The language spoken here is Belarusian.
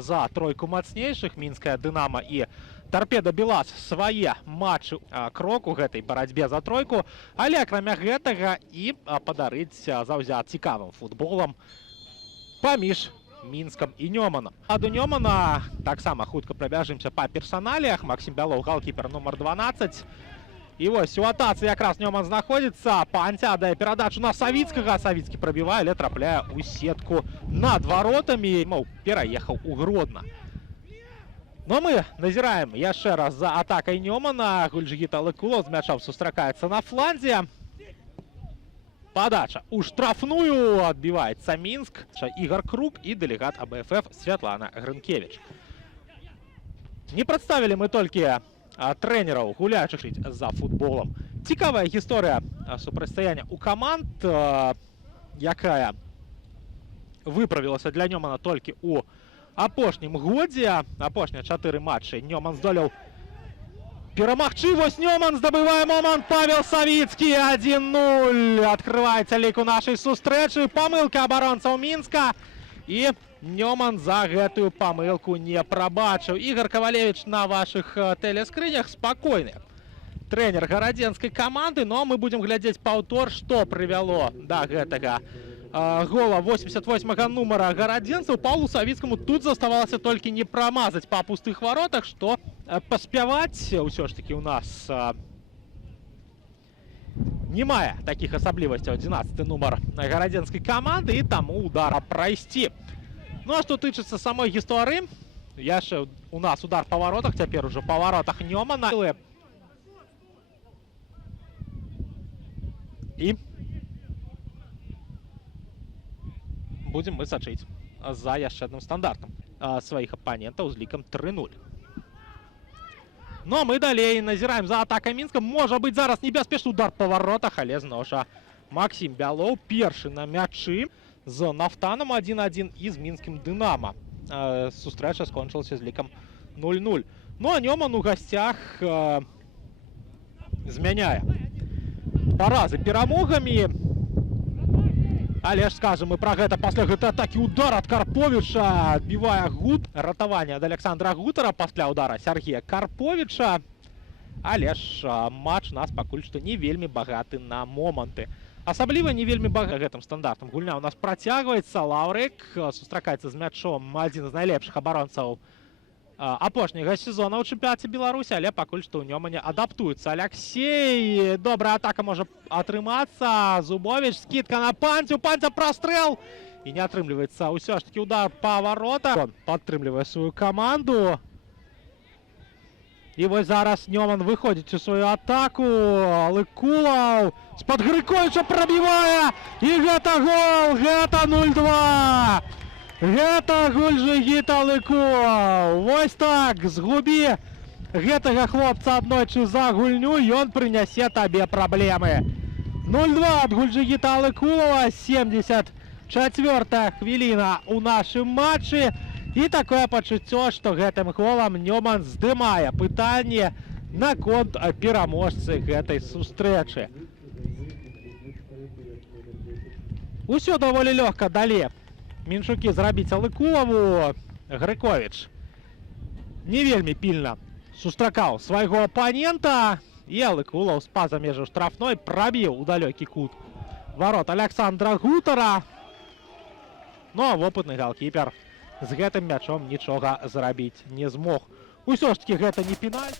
за тройку мацнейшых. Мінская Дынамо і Торпеда Белаз свае матчы крок у гэтай барацьбе за тройку, але акрамя гэтага і падарыць заўзят цікавым футболам паміж Мінскам і Нёманам. Ад Нёмана таксама хутка прабяжымся па персаналіях. Максим Бялов, галкіпер нумар 12. І вось у атацы якраз Нёман знаходзіцца. Панця дае перадачу на Савіцкага. Савіцкі прабівае, але трапляе ў сетку над варотамі. Мол, пераехаў у Гродно. Но мы назіраем яшчэ раз за атакай Нёмана. Гульжигіт Алыкулов з мячом сустракаецца на фланзе. Подача у штрафную, отбивается Минск. Игорь Круг и делегат АБФФ Святлана Грынкевич. Не представили мы только тренеров, гуляющих за футболом. Цікавая история супрацьстаяння у команд, якая выправілася для Нёмана только у апошнім годзе. Апошнія 4 матчы Нёман здолеў перамагчы. Вось Нёман здабывае момант. Павел Савіцкі 1-0. Открываецца лік у нашай сустрэчы. Памылка абаронцаў Мінска. І Нёман за гэтую памылку не прабачыў. Ігор Кавалевич на вашых тэлескрынях. Спакойны трэнер гарадзенскай каманды. Но мы будзем глядзець паўтор, што прывяло да гэтага гола 88-го нумара гарадзенцаў. Павлу Савіцкаму тут заставалася толькі не прамазаць па пустых воротах, што паспяваць ўсё ж таки у нас не мае такіх асаблівасцяў 11-й нумар гарадзенскай каманды, і таму удара прайсці. Ну а што тычыцца самой гісторыі, яшчэ у нас удар па варотах, цяпер ужо па варотах Нёмана. І будем мы сачыць за яшчэ адным стандартам сваіх апанентаў з лікам 3-0. Но мы далей назіраем за атакай Мінска. Можа быць зараз небяспечны удар па варотах, але зноў жа Максим Бялов першы на мячы з Нафтанам 1-1 і з мінскім Дынамо. Сустрэча скончылася з лікам 0-0. Ну а Нёман у гасцях змяняе паразы перамогамі. Але ж скажем мы пра гэта пасля гэтай атакі. Удар ад Карповіча, адбівае Гут. Ратаванне ад Александра Гутара пасля удара Сергея Карповіча. Але ж матч нас пакуль што не вельмі багаты на моманты. Асабліва не вельмі багаты гэтым стандартам. Гульня у нас працягваецца. Лаўрэк сустракаецца з мячом, адзін з найлепшых абаронцаў апошняга сезона ў чэмпіянаце Беларусі, але пакуль што ў Нёмане адаптуецца. Алексей, добрая атака можа атрымацца. Зубович, скидка на Панцю, Панця прастрэл і не атрымліваецца ўсё ж таки удар па варотах. Он падтрымлівае сваю каманду. І вось зараз Нёман выходзіць у сваю атаку. Алыкулов з-пад Грыковіча прабівае, і гэта гол, гэта 0-2. Гэта Гульжигіт Алыкулов. Вось так, згубі гэтага хлопца аднойчы за гульню, ён прынясе табе праблемы. 0-2 ад Гульжигіта Алыкулова, 74-я хвіліна ў нашым матчы. І такое пачуццё, што гэтым голам Нёман здымае пытанне наконт пераможцы гэтай сустрэчы. Усё даволі лёгка далі Мінчукі зрабіць Алыкулову. Грыковіч не вельмі пільна сустракаў свайго апанента, і Алыкулов з-па-за межаў штрафной прабіў у далёкі кут варот Александра Гутара. Ну а вопытны галкіпер з гэтым мячом нічога зрабіць не змог. Усё ж таки гэта не пеналь.